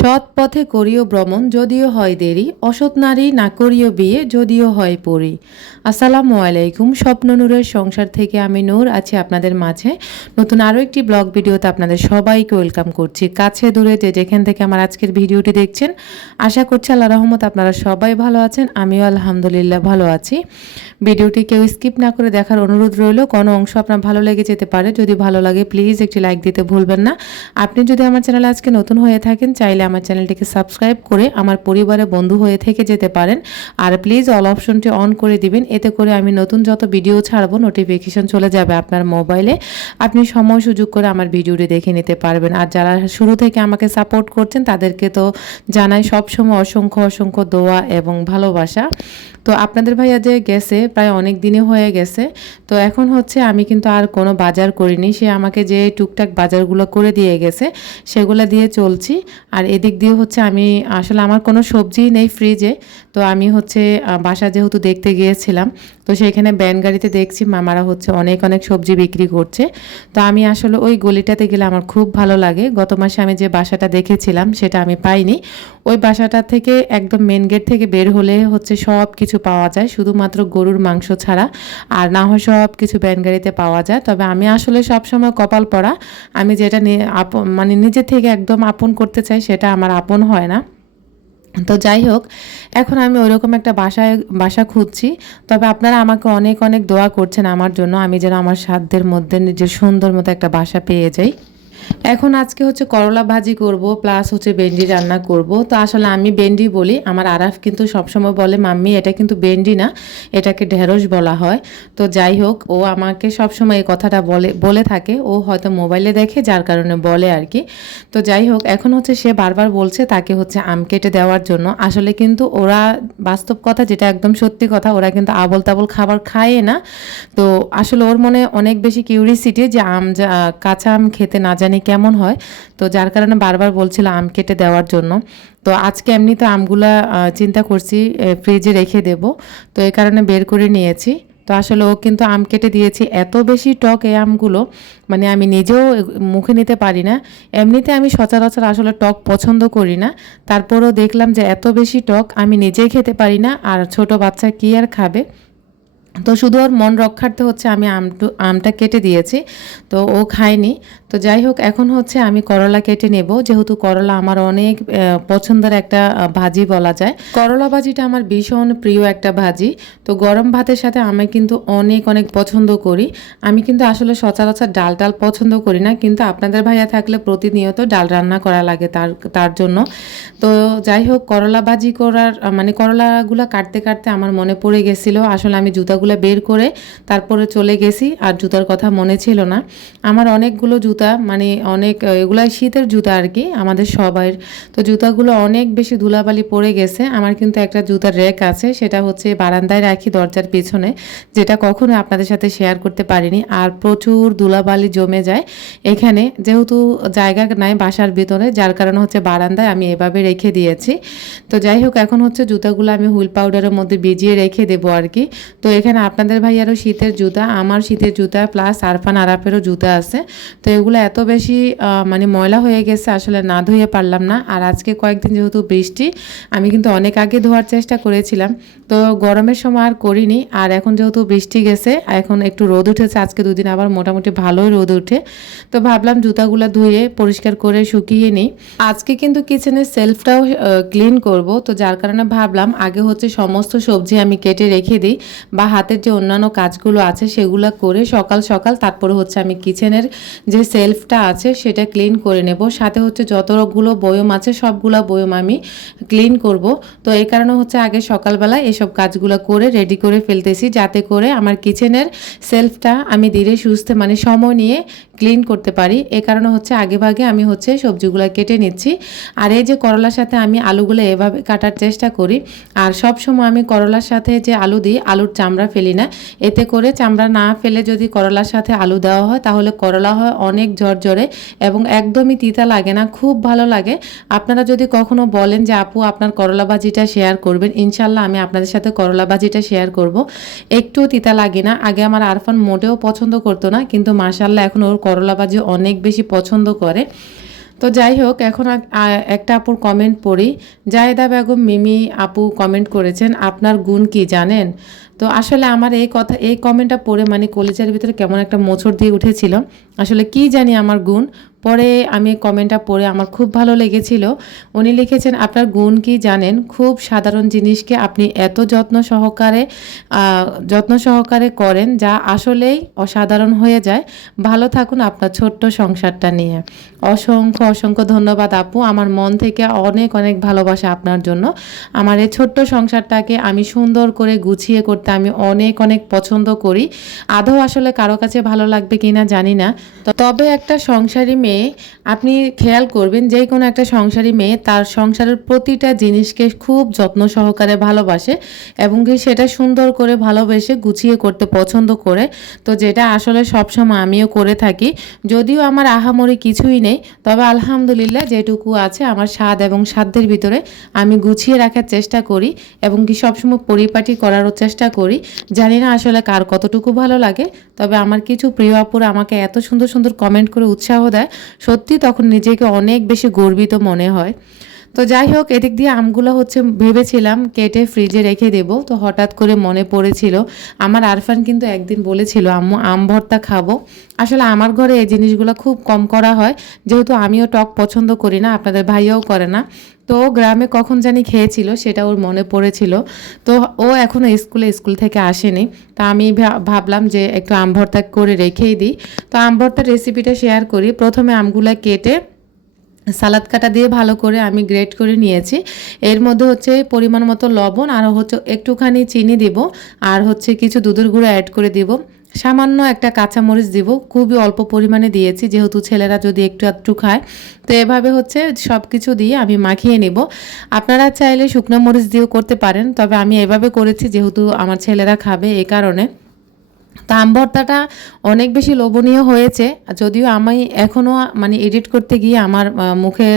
সৎ পথে করিও ভ্রমণ, যদিও হয় দেরি। অসৎ নারী না করিও বিয়ে, যদিও হয় পরি। আসসালামু আলাইকুম। স্বপ্ন নূরের সংসার থেকে আমি নূর আছি আপনাদের মাঝে। নতুন আরও একটি ব্লগ ভিডিওতে আপনাদের সবাইকে ওয়েলকাম করছি। কাছে দূরে যে যেখান থেকে আমার আজকের ভিডিওটি দেখছেন, আশা করছি আল্লাহ রহমত আপনারা সবাই ভালো আছেন। আমিও আলহামদুলিল্লাহ ভালো আছি। ভিডিওটি কেউ স্কিপ না করে দেখার অনুরোধ রইল, কোনো অংশ আপনার ভালো লেগে যেতে পারে। যদি ভালো লাগে, প্লিজ একটি লাইক দিতে ভুলবেন না। আপনি যদি আমার চ্যানেলে আজকে নতুন হয়ে থাকেন, চাইলে আমার চ্যানেলটিকে সাবস্ক্রাইব করে আমার পরিবারে বন্ধু হয়ে থেকে যেতে পারেন। আর প্লিজ অল অপশনটি অন করে দিবেন। এতে করে আমি নতুন যত ভিডিও ছাড়বো নোটিফিকেশন চলে যাবে আপনার মোবাইলে আপনি সময় সুযোগ করে আমার ভিডিওটি দেখে নিতে পারবেন। আর যারা শুরু থেকে আমাকে সাপোর্ট করছেন, তাদেরকে তো জানাই সবসময় অসংখ্য অসংখ্য দোয়া এবং ভালোবাসা। তো আপনাদের ভাইয়া যে গেছে, প্রায় অনেক দিনে হয়ে গেছে। তো এখন হচ্ছে আমি কিন্তু আর কোনো বাজার করিনি। সে আমাকে যে টুকটাক বাজারগুলো করে দিয়ে গেছে, সেগুলো দিয়ে চলছি। আর এদিক দিয়ে হচ্ছে আমি, আসলে আমার কোনো সবজি নেই ফ্রিজে তো আমি হচ্ছে বাসা যেহেতু দেখতে গিয়েছিলাম তো সেখানে ব্যান গাড়িতে দেখছি মামারা হচ্ছে অনেক অনেক সবজি বিক্রি করছে। তো আমি আসলে ওই গলিটাতে গেলে আমার খুব ভালো লাগে। গত মাসে আমি যে বাসাটা দেখেছিলাম সেটা আমি পাইনি। ওই বাসাটা থেকে একদম মেন গেট থেকে বের হলে হচ্ছে সব কিছু পাওয়া যায়, শুধুমাত্র গরুর মাংস ছাড়া। আর না হয় সব কিছু ব্যান গাড়িতে পাওয়া যায়। তবে আমি আসলে সব সময় কপাল পড়া। আমি যেটা মানে নিজে থেকে একদম আপন করতে চাই সেটা আমার আপন হয় না। তো যাই হোক, এখন আমি ওইরকম একটা বাসায়, বাসা খুঁজছি। তবে আপনারা আমাকে অনেক অনেক দোয়া করছেন আমার জন্য। আমি যেন আমার সাধ্যের মধ্যে নিজের সুন্দর মতো একটা বাসা পেয়ে যাই। এখন আজকে হচ্ছে করলা ভাজি করব প্লাস হচ্ছে ভেন্ডি রান্না করব। তো আসলে আমি ভেন্ডি বলি, আমার আরাফ কিন্তু সবসময় বলে, মাম্মি, এটা কিন্তু ভেন্ডি না, এটাকে ঢেঁড়স বলা হয়। তো যাই হোক, ও আমাকে সবসময় এই কথাটা বলে বলে থাকে। ও হয়তো মোবাইলে দেখে, যার কারণে বলে আর কি। তো যাই হোক, এখন হচ্ছে সে বারবার বলছে তাকে হচ্ছে আম কেটে দেওয়ার জন্য। আসলে কিন্তু ওরা বাস্তব কথা যেটা একদম সত্যি কথা, ওরা কিন্তু আবল তাবল খাবার খায় না। তো আসলে ওর মনে অনেক বেশি কিউরিসিটি যে আম কাঁচা আম খেতে না জানি কেমন হয়। তো যার কারণে বারবার বলছিল আম কেটে দেওয়ার জন্য। তো আজকে এমনি তো আমগুলা চিন্তা করছি ফ্রিজে রেখে দেব। তো এই কারণে বের করে নিয়েছি। তো আসলে ও কিন্তু আম কেটে দিয়েছি। এত বেশি টক এই আমগুলো মানে আমি নিজেও মুখে নিতে পারি না। এমনিতে আমি সচরাচর আসলে টক পছন্দ করি না। তারপরও দেখলাম যে এত বেশি টক আমি নিজেই খেতে পারি না, আর ছোট বাচ্চা কি আর খাবে? তো শুধু ওর মন রক্ষার্থে হচ্ছে আমি আমটু, আমটা কেটে দিয়েছি। তো ও খায়নি। তো যাই হোক, এখন হচ্ছে আমি করলা কেটে নেব। যেহেতু করলা আমার অনেক পছন্দের একটা ভাজি বলা যায়। করলা ভাজিটা আমার ভীষণ প্রিয় একটা ভাজি। তো গরম ভাতের সাথে আমি কিন্তু অনেক অনেক পছন্দ করি। আমি কিন্তু আসলে সচরাচর ডাল ডাল পছন্দ করি না, কিন্তু আপনাদের ভাইয়া থাকলে প্রতিনিয়ত ডাল রান্না করা লাগে তার তার জন্য। তো যাই হোক, করলা ভাজি করার মানে করলাগুলো কাটতে কাটতে আমার মনে পড়ে গেছিল। আসলে আমি জুতাগুলো বের করে তারপরে চলে গেছি, আর জুতার কথা মনে ছিল না। আমার অনেকগুলো জুতা মানে অনেক আহ, এগুলা শীতের জুতা আর কি আমাদের সবাইয়ের। তো জুতাগুলো অনেক বেশি ধুলাবালি পড়ে গেছে। আমার কিন্তু একটা জুতার র্যাক আছে সেটা হচ্ছে বারান্দায় রাখি দরজার পিছনে যেটা কখনো আপনাদের সাথে শেয়ার করতে পারিনি। আর প্রচুর ধুলাবালি জমে যায় এখানে যেহেতু জায়গা নাই বাসার ভিতরে যার কারণে হচ্ছে বারান্দায় আমি এভাবে রেখে দিয়েছি। তো যাই হোক এখন হচ্ছে জুতাগুলো আমি হুইল পাউডারের মধ্যে ভিজিয়ে রেখে দেবো আর কি। তো এখানে আপনাদের ভাইয়ারও শীতের জুতা আমার শীতের জুতা প্লাস আরফান আরাফেরও জুতা আছে। তো এগুলো এত বেশি মানে ময়লা হয়ে গেছে, আসলে না ধুয়ে পারলাম না। আর আজকে কয়েকদিন যেহেতু বৃষ্টি, আমি কিন্তু অনেক আগে ধোয়ার চেষ্টা করেছিলাম। তো গরমের সময় আর করিনি, আর এখন যেহেতু বৃষ্টি গেছে, এখন একটু রোদ উঠেছে, আজকে দুদিন আবার মোটামুটি ভালোই রোদ উঠে। তো ভাবলাম জুতাগুলো ধুয়ে পরিষ্কার করে শুকিয়ে নিই। আজকে কিন্তু কিচেনের সেলফটাও ক্লিন করব। তো যার কারণে ভাবলাম আগে হচ্ছে সমস্ত সবজি আমি কেটে রেখে দিই, বা হাতের যে অন্যান্য কাজগুলো আছে সেগুলো করে সকাল সকাল তারপরে হচ্ছে আমি কিচেনের যে সেলফটা আছে, সেটা ক্লিন করে নেব। সাথে হচ্ছে যতগুলো বয়ম আছে, সবগুলো বয়ম আমি ক্লিন করব। তো এই কারণে হচ্ছে আগে সকালবেলা এসব কাজগুলো করে রেডি করে ফেলতেছি, যাতে করে আমার কিচেনের সেলফটা আমি ধীরে সুস্থে মানে সময় নিয়ে ক্লিন করতে পারি। এ কারণে হচ্ছে আগে ভাগে আমি হচ্ছে সবজিগুলো কেটে নিচ্ছি। আর এই যে করলার সাথে আমি আলুগুলো এভাবে কাটার চেষ্টা করি। আর সব সময় আমি করলার সাথে যে আলু দিই, আলুর চামড়া ফেলি না। এতে করে চামড়া না ফেলে যদি করলার সাথে আলু দেওয়া হয়, তাহলে করলা হয় অনেক ঝরঝরে এবং একদমই তিতা লাগে না, খুব ভালো লাগে। আপনারা যদি কখনো বলেন যে, আপু, আপনার করলা ভাজিটা শেয়ার করবেন। ইনশাল্লাহ আমি আপনাদের সাথে করলা ভাজিটা শেয়ার করব। একটুও তিতা লাগে না। আগে আমার আরফান মোটেও পছন্দ করতো না, কিন্তু মাশাল্লাহ এখন ওর করলা ভাজি অনেক বেশি পছন্দ করে। তো যাই হোক এখন একটা আপুর কমেন্ট পড়ি। জায়দা বেগম মিমি আপু কমেন্ট করেছেন, আপনার গুণ কি জানেন? তো আসলে আমার এই কথা, এই কমেন্টটা পড়ে মানে কলেজের ভিতরে কেমন একটা মোচড় দিয়ে উঠেছিল। আসলে কি জানি আমার গুণ। পরে আমি কমেন্টটা পড়ে আমার খুব ভালো লেগেছিল। উনি লিখেছেন, আপনার গুণ কি জানেন? খুব সাধারণ জিনিসকে আপনি এত যত্ন সহকারে যত্ন সহকারে করেন যা আসলেই অসাধারণ হয়ে যায়। ভালো থাকুন আপনার ছোট্ট সংসারটা নিয়ে। অসংখ্য অসংখ্য ধন্যবাদ আপু। আমার মন থেকে অনেক অনেক ভালোবাসা আপনার জন্য। আমার এই ছোট্ট সংসারটাকে আমি সুন্দর করে গুছিয়ে করতে আমি অনেক অনেক পছন্দ করি। আদৌ আসলে কারও কাছে ভালো লাগবে কিনা জানি না। তবে একটা সংসারী মেয়ে, আপনি খেয়াল করবেন যে কোনো একটা সংসারী মেয়ে তার সংসারের প্রতিটা জিনিসকে খুব যত্ন সহকারে ভালোবাসে এবং কি সেটা সুন্দর করে ভালোবেসে গুছিয়ে করতে পছন্দ করে। তো যেটা আসলে সবসময় আমিও করে থাকি। যদিও আমার আহামরি কিছুই নেই, তবে আলহামদুলিল্লাহ যেটুকু আছে আমার স্বাদ এবং সাধ্যের ভিতরে আমি গুছিয়ে রাখার চেষ্টা করি এবং কি সবসময় পরিপাটি করারও চেষ্টা করি। জানি না আসলে কার কতটুকু ভালো লাগে, তবে আমার কিছু প্রিয় আপুরা আমাকে এত সুন্দর সুন্দর কমেন্ট করে উৎসাহ দেয়। সত্যি তখন নিজেকে অনেক বেশি গর্বিত মনে হয়। তো যাই হোক, এদিক দিয়ে আমগুলো হচ্ছে ভেবেছিলাম কেটে ফ্রিজে রেখে দেব। তো হঠাৎ করে মনে পড়েছিল, আমার আরফান কিন্তু একদিন বলেছিল, আম্মু, আম ভর্তা খাব। আসলে আমার ঘরে এই জিনিসগুলো খুব কম করা হয়। যেহেতু আমিও টক পছন্দ করি না, আপনাদের ভাইয়াও করে না। তো গ্রামে কখন জানি খেয়েছিল, সেটা ওর মনে পড়েছিল। তো ও এখনও স্কুলে, স্কুল থেকে আসেনি। তা আমি ভাবলাম যে একটু আম ভর্তা করে রেখেই দিই। তো আম ভর্তার রেসিপিটা শেয়ার করি। প্রথমে আমগুলো কেটে সালাদ কাটা দিয়ে ভালো করে আমি গ্রেট করে নিয়েছি। এর মধ্যে হচ্ছে পরিমাণ মতো লবণ আর হচ্ছে একটুখানি চিনি দিব আর হচ্ছে কিছু দুধের গুঁড়ো অ্যাড করে দিব। সামান্য একটা কাঁচামরিচ দিব, খুবই অল্প পরিমাণে দিয়েছি যেহেতু ছেলেরা যদি একটু একটু খায়। তো এভাবে হচ্ছে সব কিছু দিয়ে আমি মাখিয়ে নেব। আপনারা চাইলে শুকনো মরিচ দিয়েও করতে পারেন, তবে আমি এভাবে করেছি যেহেতু আমার ছেলেরা খাবে এই কারণে। তা আম ভর্তাটা অনেক বেশি লোভনীয় হয়েছে। যদিও আমি এখনও মানে এডিট করতে গিয়ে আমার মুখে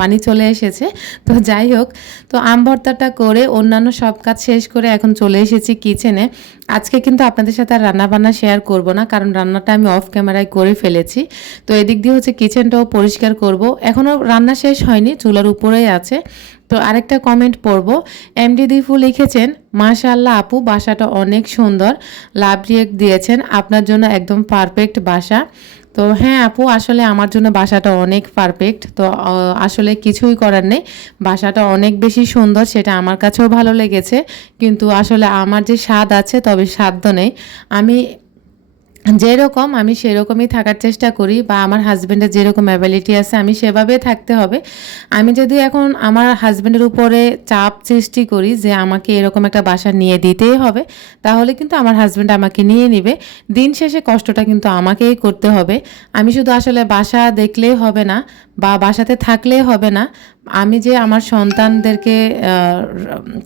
পানি চলে এসেছে। তো যাই হোক, তো আম ভর্তাটা করে অন্যান্য সব কাজ শেষ করে এখন চলে এসেছি কিচেনে আজকে কিন্তু আপনাদের সাথে আর রান্না বান্না শেয়ার করব না, কারণ রান্নাটা আমি অফ ক্যামেরায় করে ফেলেছি। তো এদিক দিয়ে হচ্ছে কিচেনটাও পরিষ্কার করব। এখনও রান্না শেষ হয়নি, চুলার উপরেই আছে। তো আরেকটা কমেন্ট পড়ব। এমডি দিফু লিখেছেন, মাশাআল্লাহ আপু, বাসাটা অনেক সুন্দর। লাভ রিয়েক্ট দিয়েছেন। আপনার জন্য একদম পারফেক্ট বাসা। তো হ্যাঁ আপু, আসলে আমার জন্য বাসাটা অনেক পারফেক্ট তো আসলে কিছুই করার নেই। বাসাটা অনেক বেশি সুন্দর, সেটা আমার কাছেও ভালো লেগেছে। কিন্তু আসলে আমার যে স্বাদ আছে, তবে সাধ্য নেই। আমি যেরকম আমি সেরকমই থাকার চেষ্টা করি বা আমার হাজব্যান্ডের যেরকম অ্যাবিলিটি আছে, আমি সেভাবে থাকতে হবে। আমি যদি এখন আমার হাজব্যান্ডের উপরে চাপ সৃষ্টি করি যে আমাকে এরকম একটা বাসা নিয়ে দিতেই হবে, তাহলে কিন্তু আমার হাজব্যান্ড আমাকে নিয়ে নেবে। দিন শেষে কষ্টটা কিন্তু আমাকেই করতে হবে। আমি শুধু আসলে বাসা দেখলেই হবে না বা বাসাতে থাকলেই হবে না আমি যে আমার সন্তানদেরকে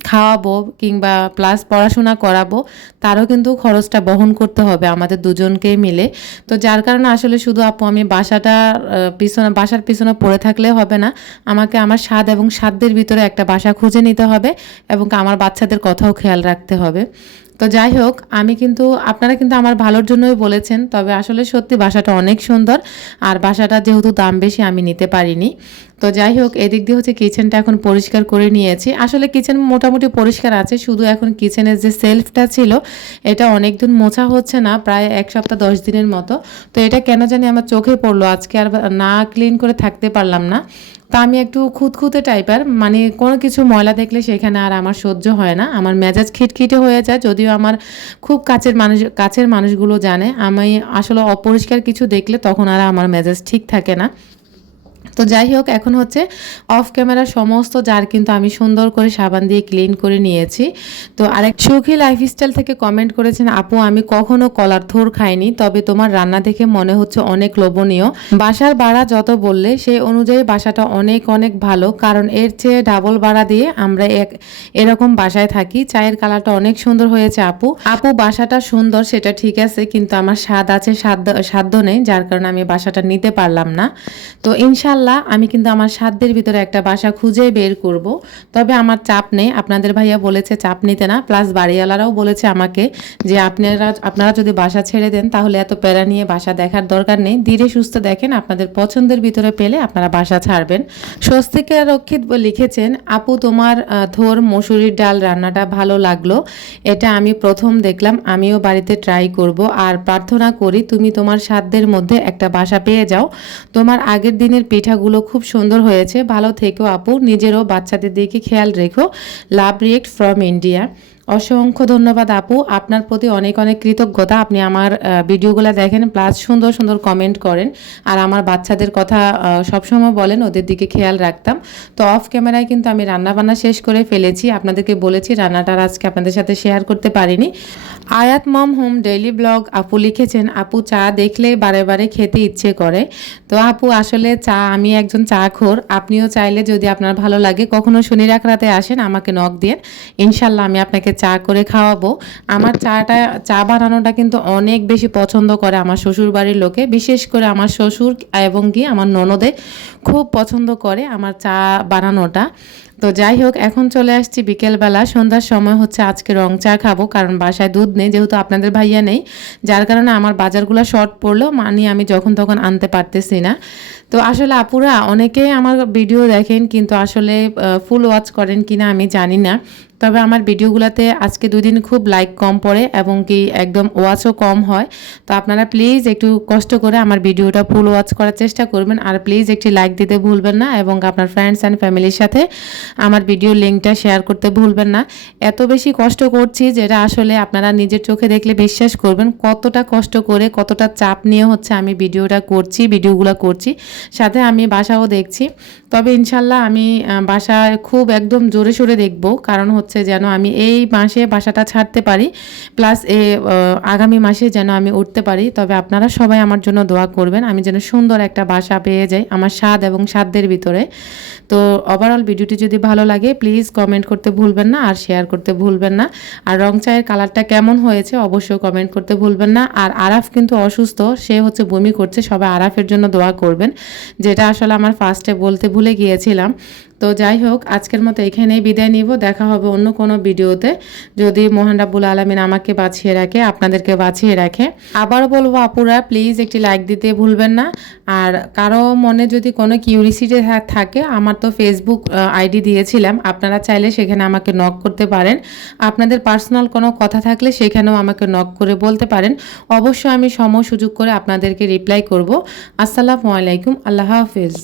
খাওয়াবো কিংবা প্লাস পড়াশোনা করাবো, তারও কিন্তু খরচটা বহন করতে হবে আমাদের দুজনকেই মিলে। তো যার কারণে আসলে শুধু আপু, আমি বাসাটা পিছনে, বাসার পিছনে পড়ে থাকলে হবে না। আমাকে আমার স্বাদ এবং সাধ্যের ভিতরে একটা বাসা খুঁজে নিতে হবে এবং আমার বাচ্চাদের কথাও খেয়াল রাখতে হবে। তো যাই হোক, আমি কিন্তু, আপনারা কিন্তু আমার ভালোর জন্যই বলেছেন, তবে আসলে সত্যি বাসাটা অনেক সুন্দর, আর বাসাটা যেহেতু দাম বেশি আমি নিতে পারিনি। তো যাই হোক, এদিক দিয়ে হচ্ছে কিচেনটা এখন পরিষ্কার করে নিয়েছি। আসলে কিচেন মোটামুটি পরিষ্কার আছে, শুধু এখন কিচেনের যে সেলফটা ছিল, এটা অনেক দিন মোছা হচ্ছে না, প্রায় এক সপ্তাহ দশ দিনের মতো। তো এটা কেন জানি আমার চোখে পড়ল, আজকে আর না ক্লিন করে থাকতে পারলাম না। তা আমি একটু খুঁতখুঁতে টাইপের মানে কোনো কিছু ময়লা দেখলে সেখানে আর আমার সহ্য হয় না। আমার মেজাজ খিটখিটে হয়ে যায়, যদিও আমার খুব কাছের মানুষ, কাছের মানুষগুলো জানে। আমি আসলে অপরিষ্কার কিছু দেখলে তখন আর আমার মেজাজ ঠিক থাকে না। তো যাই হোক, এখন হচ্ছে অফ ক্যামেরা সমস্ত জার কিন্তু আমি সুন্দর করে সাবান দিয়ে ক্লিন করে নিয়েছি। তো আরেক সুখী লাইফস্টাইল থেকে কমেন্ট করেছেন, আপু, আমি কখনো কলার থোর খাইনি, তবে তোমার রান্না দেখে মনে হচ্ছে অনেক লোভনীয়। বাসার ভাড়া যত বললে, সেই অনুযায়ী বাসাটা অনেক অনেক ভালো, কারণ এর চেয়ে ডাবল ভাড়া দিয়ে আমরা এক, এরকম বাসায় থাকি। চায়ের কালারটা অনেক সুন্দর হয়েছে, আপু। আপু, বাসাটা সুন্দর, সেটা ঠিক আছে, কিন্তু আমার স্বাদ আছে সাধ্য সাধ্য নেই, যার কারণে আমি বাসাটা নিতে পারলাম না। তো ইনশাল্লাহ ইনশাল্লাহ আমি কিন্তু আমার সাধ্যের ভিতরে একটা বাসা খুঁজে বের করব। তবে আমার চাপ নেই। আপনাদের ভাইয়া বলেছে চাপ নিতে না। প্লাস বাড়িওয়ালারাও বলেছে আমাকে যে আপনারা আপনারা যদি বাসা ছেড়ে দেন তাহলে এত প্যারা নিয়ে বাসা দেখার দরকার নেই। ধীরে সুস্থ দেখেন আপনাদের পছন্দের ভিতরে পেলে আপনারা বাসা ছাড়বেন। স্বস্তিকা রক্ষিত লিখেছেন, আপু, তোমার থোর মসুরির ডাল রান্নাটা ভালো লাগল। এটা আমি প্রথম দেখলাম। আমিও বাড়িতে ট্রাই করব। আর প্রার্থনা করি তুমি তোমার সাধ্যের মধ্যে একটা বাসা পেয়ে যাও। তোমার আগের দিনের পিঠাগুলো খুব সুন্দর হয়েছে। ভালো থেকো আপু। নিজেরও বাচ্চাদের দিকে খেয়াল রেখো। Love react from India. অসংখ্য ধন্যবাদ আপু। আপনার প্রতি অনেক অনেক কৃতজ্ঞতা। আপনি আমার ভিডিওগুলো দেখেন প্লাস সুন্দর সুন্দর কমেন্ট করেন। আর আমার বাচ্চাদের কথা সবসময় বলেন, ওদের দিকে খেয়াল রাখতাম। তো অফ ক্যামেরায় কিন্তু আমি রান্না বান্না শেষ করে ফেলেছি। আপনাদেরকে বলেছি, রান্নাটার আজকে আপনাদের সাথে শেয়ার করতে পারিনি। আয়াত মম হোম ডেইলি ব্লগ আপু লিখেছেন, আপু, চা দেখলে বারে বারে খেতে ইচ্ছে করে। তো আপু, আসলে চা, আমি একজন চা খোর। আপনিও চাইলে যদি আপনার ভালো লাগে, কখনো শনি রাখ রাতে আসেন, আমাকে নখ দিয়ে ইনশাল্লাহ আমি আপনাকে চা করে খাওয়াবো। আমার চাটা, চা বানানোটা কিন্তু অনেক বেশি পছন্দ করে আমার শ্বশুর বাড়ির লোকে। বিশেষ করে আমার শ্বশুর এবং কি আমার ননদে খুব পছন্দ করে আমার চা বানানোটা। তো যাই হোক, এখন চলে আসছি বিকেলবেলা। সন্ধ্যার সময় হচ্ছে আজকে রং চা খাব, কারণ বাসায় দুধ নেই, যেহেতু আপনাদের ভাইয়া নেই। যার কারণে আমার বাজারগুলো শর্ট পড়ল মানে আমি যখন তখন আনতে পারতেছি না। তো আসলে আপুরা, অনেকেই আমার ভিডিও দেখেন, কিন্তু আসলে ফুল ওয়াচ করেন কিনা আমি জানি না। তবে আমার ভিডিওগুলোতে আজকে দুদিন খুব লাইক কম পড়ে এবং কি একদম ওয়াচও কম হয়। তো আপনারা প্লিজ একটু কষ্ট করে আমার ভিডিওটা ফুল ওয়াচ করার চেষ্টা করবেন। আর প্লিজ একটি লাইক দিতে ভুলবেন না এবং আপনার ফ্রেন্ডস অ্যান্ড ফ্যামিলির সাথে আমার ভিডিও লিঙ্কটা শেয়ার করতে ভুলবেন না। এত বেশি কষ্ট করছি যেটা আসলে আপনারা নিজের চোখে দেখলে বিশ্বাস করবেন কতটা কষ্ট করে কতটা চাপ নিয়ে হচ্ছে আমি ভিডিওটা করছি ভিডিওগুলো করছি। সাথে আমি বাসাও দেখছি। তবে ইনশাল্লাহ আমি আহ, বাসা খুব একদম জোরে সোরে দেখব। কারণ হচ্ছে যেন আমি এই মাসে বাসাটা ছাড়তে পারি প্লাস এ আগামী মাসে যেন আমি উঠতে পারি। তবে আপনারা সবাই আমার জন্য দোয়া করবেন আমি যেন সুন্দর একটা বাসা পেয়ে যাই আমার স্বাদ এবং সাধ্যের ভিতরে। তো ওভারঅল ভিডিওটি যদি ভালো লাগে প্লিজ কমেন্ট করতে ভুলবেন না আর শেয়ার করতে ভুলবেন না। আর রং চায়ের কালারটা কেমন হয়েছে অবশ্যই কমেন্ট করতে ভুলবেন না। আর আরাফ কিন্তু অসুস্থ, সে হচ্ছে বমি করছে, সবাই আরাফের জন্য দোয়া করবেন। যেটা আসলে আমার ফার্স্টে বলতে ভুলে গিয়েছিলাম। তো যাই হোক, আজকের মতো এখানেই বিদায় নিব। দেখা হবে অন্য কোনো ভিডিওতে। যদি মোহন রাব্বুল আলমিন আমাকে বাঁচিয়ে রাখে, আপনাদেরকে বাঁচিয়ে রাখে। আবার বলব, আপুরা প্লিজ একটি লাইক দিতে ভুলবেন না। আর কারও মনে যদি কোনো কিউরিসিটি থাকে, আমার তো ফেসবুক আইডি দিয়েছিলাম। আপনারা চাইলে সেখানে আমাকে নক করতে পারেন। আপনাদের পার্সোনাল কোনো কথা থাকলে সেখানেও আমাকে নক করে বলতে পারেন। অবশ্যই আমি সময় সুযোগ করে আপনাদেরকে রিপ্লাই করব। আসসালামু আলাইকুম। আল্লাহ হাফিজ।